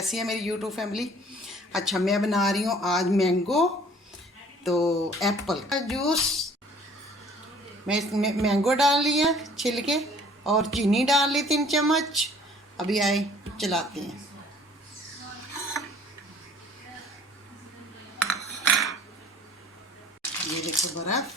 कैसी है मेरी यूट्यूब फैमिली। अच्छा, मैं बना रही हूँ आज मैंगो तो एप्पल का जूस। मैं इसमें मैंगो डाल लिया छिल के और चीनी डाल ली 3 चम्मच। अभी आए चलाते हैं। ये देखो बर्फ।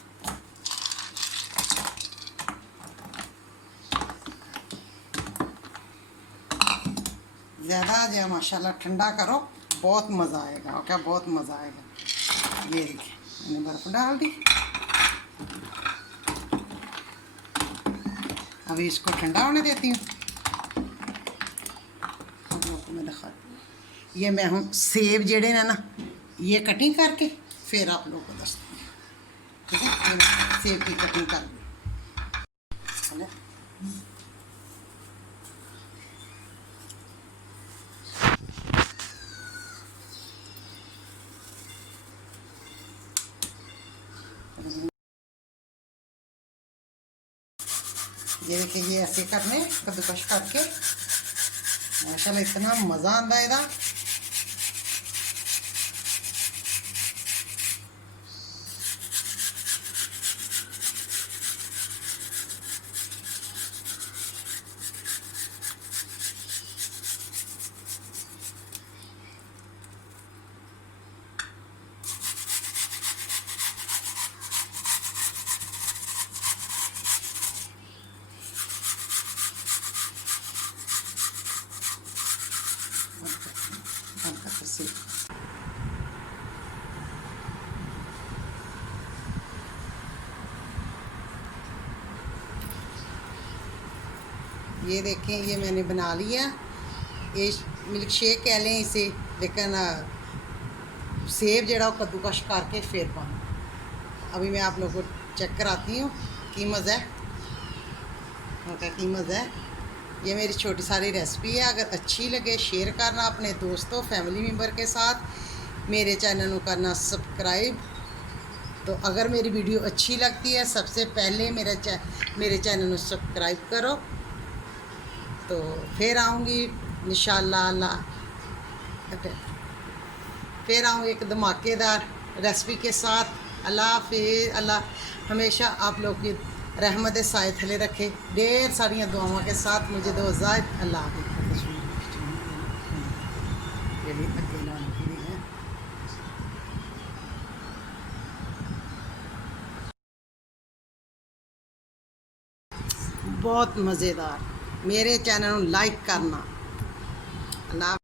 ज़्यादा आ जाए माशाल्लाह, ठंडा करो, बहुत मज़ा आएगा। और क्या बहुत मज़ा आएगा। ये देखिए मैंने बर्फ़ डाल दी। अभी इसको ठंडा होने देती हूँ। मैं दिखा, ये मैं हूँ सेब जेड़े ने ना, ये कटिंग करके फिर आप लोगों को दसती हूँ। ठीक है, ये सेब की कटिंग कर दी। ये देखिए, ये ऐसे करने कद्दूकश करके माशाल्लाह इतना मज़ा आता है। ये देखें, ये मैंने बना लिया। ये मिल्क शेक कह लें इसे, लेकिन सेब जड़ा कद्दूकश करके फिर पाऊँ। अभी मैं आप लोगों को चेक कराती हूँ की मज़ा है। क्या की मज़ा है। ये मेरी छोटी सारी रेसिपी है। अगर अच्छी लगे शेयर करना अपने दोस्तों फैमिली मेम्बर के साथ। मेरे चैनल को करना सब्सक्राइब। तो अगर मेरी वीडियो अच्छी लगती है, सबसे पहले मेरे चैनल को सब्सक्राइब करो। तो फिर आऊँगी इंशाअल्लाह। फिर आऊँगी एक धमाकेदार रेसिपी के साथ। अल्लाह हाफिज़। अल्लाह हमेशा आप लोग की रहमत साए थले रखे। ढेर सारियाँ दुआओं के साथ मुझे दो इजाज़त। अल्लाह हाफिज़। ये भी अकेला है। बहुत मज़ेदार। मेरे चैनल को लाइक करना। अल्लाह।